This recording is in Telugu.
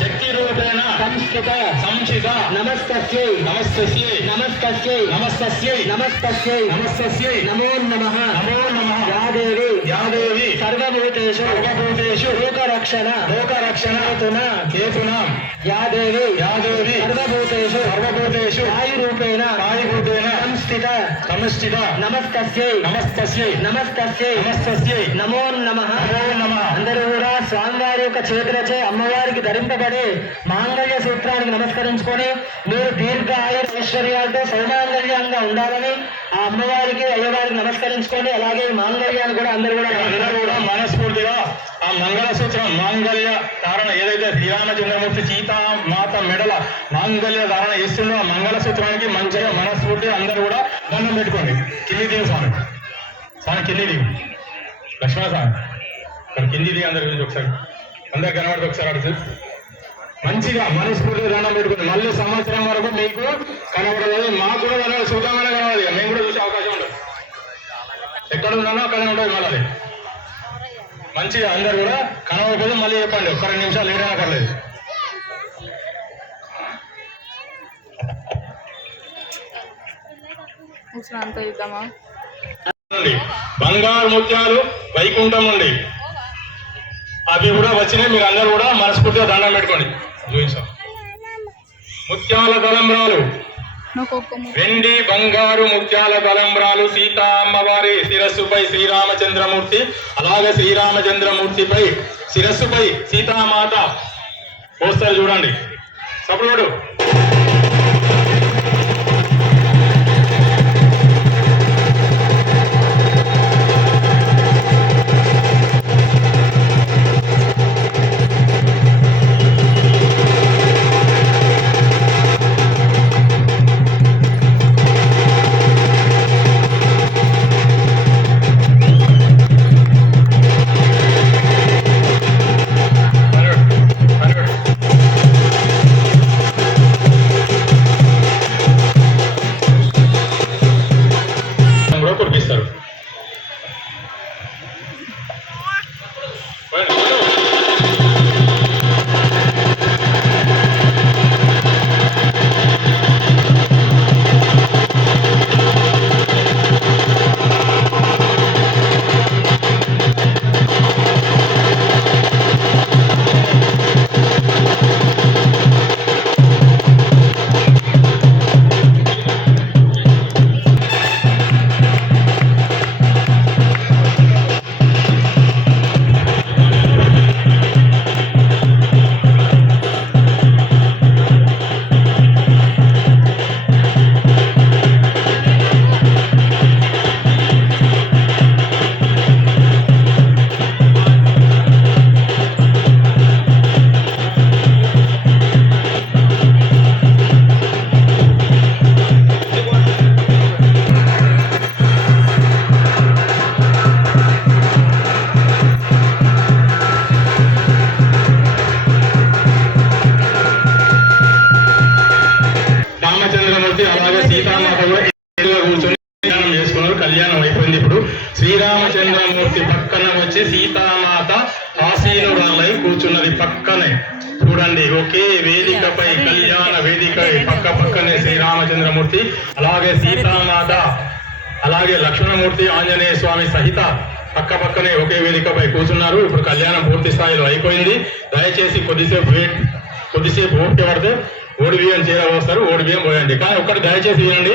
శక్తి రూపేణ సంస్థిత సంచిత నమస్తస్యై నమస్తస్యై నమస్తస్యై నమస్తస్యై నమస్తస్యై నమస్తస్యై నమో నమః నమో నమః యాదేవి యాదేవి సర్వభూతేషు సర్వభూతేషు లోకరక్షణ కేతునా యాదేవి యాదేవి సర్వభూతేషు సర్వభూతేషు వాయురూపేణ వాయురూపేణ సంస్థిత సంస్థిత నమస్తస్యై నమస్తస్యై నమస్తస్యై నమస్తస్యై నమో నమః నమో నమః. అందరూ కూడా స్వామివారి యొక్క చేతులచే అమ్మవారికి ధరింపబడే మాంగళ్య సూత్రానికి నమస్కరించుకొని మీరు దీర్ఘ ఆయుర ఐశ్వర్యాలతో సౌమాంగళ్యంగా ఉండాలని ఆ అమ్మవారికి అయ్యవారికి నమస్కరించుకోండి. అలాగే మాంగళ్యాన్ని కూడా అందరూ కూడా మనస్ఫూర్తిగా ఆ మంగళ సూత్రం మాంగళ్య ధారణ ఏదైతే శ్రీరామచంద్రమూర్తి సీతామాత మెడల మాంగళ్య ధారణ ఇస్తుందో ఆ మంగళ సూత్రానికి మంచిగా మనస్ఫూర్తిగా అందరూ కూడా దండం పెట్టుకోండి. కింది దిగు స్వామి, స్వామి కింది దిగు, లక్ష్మణ స్వామి ఇక్కడ కింది దిగి అందరి గురించి ఒకసారి అందరు కనబడితే ఒకసారి అడుగు మంచిగా మనస్ఫూర్తిగా దండం పెట్టుకోండి. మళ్ళీ సంవత్సరం వరకు మీకు కనబడదు, మాకు కూడా కనబడదు, చూద్దామని కనబడదు, మేము కూడా చూసే అవకాశం ఉండదు. ఎక్కడ ఉన్నానో అక్కడే ఉంటుంది. మళ్ళీ మంచిగా అందరు కూడా కనబడకపోతే మళ్ళీ చెప్పండి, ఒక్క 2 నిమిషాలు లేడైనా పర్లేదు. బంగారు ముత్యాలు వైకుంఠం నుండి అవి కూడా వచ్చినాయి. మీరు అందరూ కూడా మనస్ఫూర్తిగా దండం పెట్టుకోండి. ముత్యాల తలంబ్రాలు, వెండి బంగారు ముత్యాల తలంబ్రాలు సీతా అమ్మవారి శిరస్సుపై శ్రీరామచంద్రమూర్తి, అలాగే శ్రీరామచంద్రమూర్తిపై శిరస్సుపై సీతామాత పోస్తారు చూడండి. సపోడు కురిపిస్తారు. అలాగే సీతామాత కూడా కూర్చొని కళ్యాణం చేసుకున్నారు. కళ్యాణం అయిపోయింది. ఇప్పుడు శ్రీరామచంద్రమూర్తి పక్కన వచ్చి సీతామాత ఆసీనురాలై కూర్చున్నది. పక్కనే చూడండి, ఒకే వేదికపై కళ్యాణ వేదిక పక్క పక్కనే శ్రీరామచంద్రమూర్తి, అలాగే సీతామాత, అలాగే లక్ష్మణమూర్తి ఆంజనేయ స్వామి సహిత పక్క పక్కనే ఒకే వేదికపై కూర్చున్నారు. ఇప్పుడు కళ్యాణం పూర్తి స్థాయిలో అయిపోయింది. దయచేసి కొద్దిసేపు ఓపిక పడితే ఓడి బియ్యం చేరవస్తారు, ఓడి బియ్యం పోయండి. కానీ ఒక్కటి దయచేసి వినండి,